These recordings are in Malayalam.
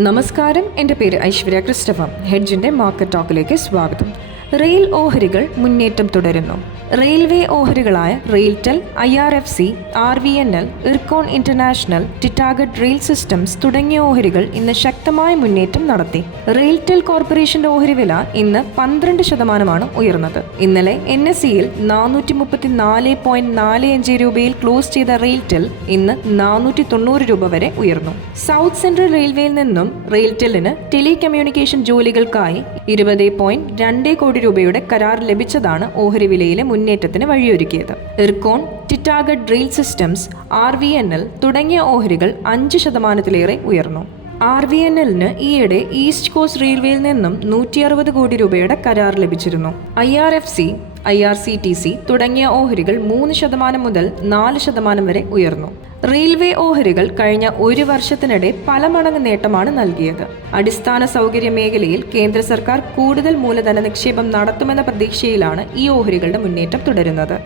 നമസ്കാരം. എന്റെ പേര് ഐശ്വര്യ ക്രിസ്റ്റഫ. ഹെഡ്ജിന്റെ മാർക്കറ്റ് ടോക്കിലേക്ക് സ്വാഗതം. റെയിൽ ഓഹരികൾ മുന്നേറ്റം തുടരുന്നു. Railway ഓഹരികളായ RailTel I R F C R V N L Ircon international Titagarh rail systems തുടങ്ങിയ ഓഹരികൾ ഇന്ന് ശക്തമായ മുന്നേറ്റം നടത്തി. റെയിൽടെൽ കോർപ്പറേഷന്റെ ഓഹരി വില ഇന്ന് പന്ത്രണ്ട് ശതമാനമാണ് ഉയർന്നത്. ഇന്നലെ എൻ എസ് സിയിൽ നാനൂറ്റി മുപ്പത്തി നാല് പോയിന്റ് നാല് അഞ്ച് രൂപയിൽ ക്ലോസ് ചെയ്ത റെയിൽടെൽ ഇന്ന് നാനൂറ്റി തൊണ്ണൂറ് രൂപ വരെ ഉയർന്നു. സൗത്ത് സെൻട്രൽ റെയിൽവേയിൽ നിന്നും റെയിൽടെല്ലിന് ടെലി കമ്മ്യൂണിക്കേഷൻ ജോലികൾക്കായി ഇരുപത് പോയിന്റ് രണ്ട് കോടി രൂപയുടെ കരാർ ലഭിച്ചതാണ് ഓഹരി വിലയിലെ മുന്നേറ്റത്തിന് വഴിയൊരുക്കിയത്. Ircon Titagarh ഡ്രീൽ systems R V N L തുടങ്ങിയ ഓഹരികൾ അഞ്ച് ശതമാനത്തിലേറെ ഉയർന്നു. ആർ വി എൻ എല്ലിന് ഈയിടെ ഈസ്റ്റ് കോസ്റ്റ് റെയിൽവേയിൽ നിന്നും നൂറ്റി അറുപത് കോടി രൂപയുടെ കരാർ ലഭിച്ചിരുന്നു. I R F C I R C T C തുടങ്ങിയ ഓഹരികൾ മൂന്ന് ശതമാനം മുതൽ നാല് ശതമാനം വരെ ഉയർന്നു. റെയിൽവേ ഓഹരികൾ കഴിഞ്ഞ ഒരു വർഷത്തിനിടെ പല മടങ്ങ് നേട്ടമാണ് നൽകിയത്. അടിസ്ഥാന സൗകര്യ മേഖലയിൽ കേന്ദ്ര സർക്കാർ കൂടുതൽ മൂലധന നിക്ഷേപം നടത്തുമെന്ന പ്രതീക്ഷയിലാണ് ഈ ഓഹരികളുടെ മുന്നേറ്റം തുടരുന്നത്.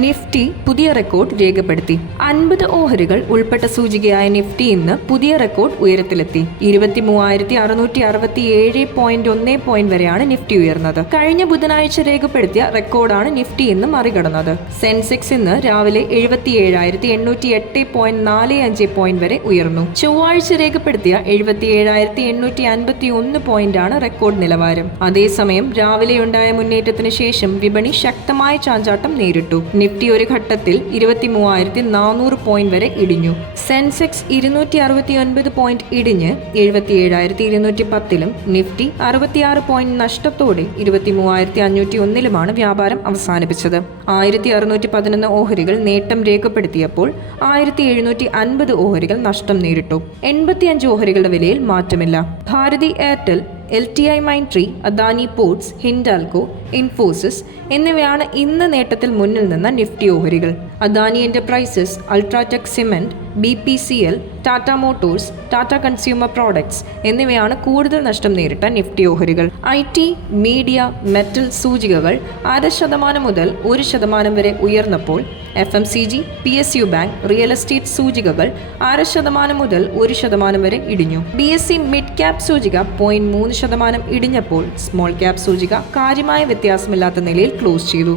നിഫ്റ്റി പുതിയ റെക്കോർഡ് രേഖപ്പെടുത്തി. അൻപത് ഓഹരികൾ ഉൾപ്പെട്ട സൂചികയായ നിഫ്റ്റി ഇന്ന് പുതിയ റെക്കോർഡ് ഉയരത്തിലെത്തി. ഇരുപത്തി മൂവായിരത്തി അറുന്നൂറ്റി അറുപത്തി ഏഴ് പോയിന്റ് പോയിന്റ് വരെയാണ് നിഫ്റ്റി ഉയർന്നത്. കഴിഞ്ഞ ബുധനാഴ്ച രേഖപ്പെടുത്തിയ റെക്കോർഡാണ് നിഫ്റ്റി ഇന്ന് മറികടന്നത്. സെൻസെക്സ് ഇന്ന് രാവിലെ എഴുപത്തി ഏഴായിരത്തി എണ്ണൂറ്റി എട്ട് പോയിന്റ് നാല് അഞ്ച് പോയിന്റ് വരെ ഉയർന്നു. ചൊവ്വാഴ്ച രേഖപ്പെടുത്തിയ എഴുപത്തി ഏഴായിരത്തി എണ്ണൂറ്റി അൻപത്തി ഒന്ന് പോയിന്റാണ് റെക്കോർഡ് നിലവാരം. അതേസമയം രാവിലെയുണ്ടായ മുന്നേറ്റത്തിന് ശേഷം വിപണി ശക്തമായ ചാഞ്ചാട്ടം നേരിട്ടു. നിഫ്റ്റി ഒരു ഘട്ടത്തിൽ ഇരുപത്തി മൂവായിരത്തി നാനൂറ് പോയിന്റ് വരെ ഇടിഞ്ഞു. സെൻസെക്സ് ഇരുന്നൂറ്റി അറുപത്തി ഒൻപത് പോയിന്റ് ഇടിഞ്ഞ് എഴുപത്തി ഏഴായിരത്തി ഇരുന്നൂറ്റി പത്തിലും നിഫ്റ്റി അറുപത്തിയാറ് പോയിന്റ് നഷ്ടത്തോടെ ഇരുപത്തി മൂവായിരത്തി അഞ്ഞൂറ്റി ഒന്നിലുമാണ് വ്യാപാരം അവസാനിപ്പിച്ചത്. ആയിരത്തി അറുന്നൂറ്റി പതിനൊന്ന് ഓഹരികൾ നേട്ടം രേഖപ്പെടുത്തിയപ്പോൾ ആയിരത്തി എഴുന്നൂറ്റി അൻപത് ഓഹരികൾ നഷ്ടം നേരിട്ടു. എൺപത്തിയഞ്ച് ഓഹരികളുടെ വിലയിൽ മാറ്റമില്ല. Bharti Airtel L T I Mindtree Adani ports Hindalco Infosys എന്നിവയാണ് ഇന്ന് നേട്ടത്തിൽ മുന്നിൽ നിന്ന നിഫ്റ്റി ഓഹരികൾ. Adani enterprises UltraTech cement B P C L Tata motors Tata consumer products എന്നിവയാണ് കൂടുതൽ നഷ്ടം നേരിട്ട നിഫ്റ്റി ഓഹരികൾ. ഐ ടി മീഡിയ മെറ്റൽ സൂചികകൾ അര ശതമാനം മുതൽ ഒരു ശതമാനം വരെ ഉയർന്നപ്പോൾ F M C G P S U bank real estate സൂചികകൾ അര ശതമാനം മുതൽ ഒരു ശതമാനം വരെ ഇടിഞ്ഞു. B S C mid cap സൂചിക പോയിന്റ് മൂന്ന് ശതമാനം ഇടിഞ്ഞപ്പോൾ സ്മോൾ ക്യാപ് സൂചിക കാര്യമായ വ്യത്യാസമില്ലാത്ത നിലയിൽ ക്ലോസ് ചെയ്തു.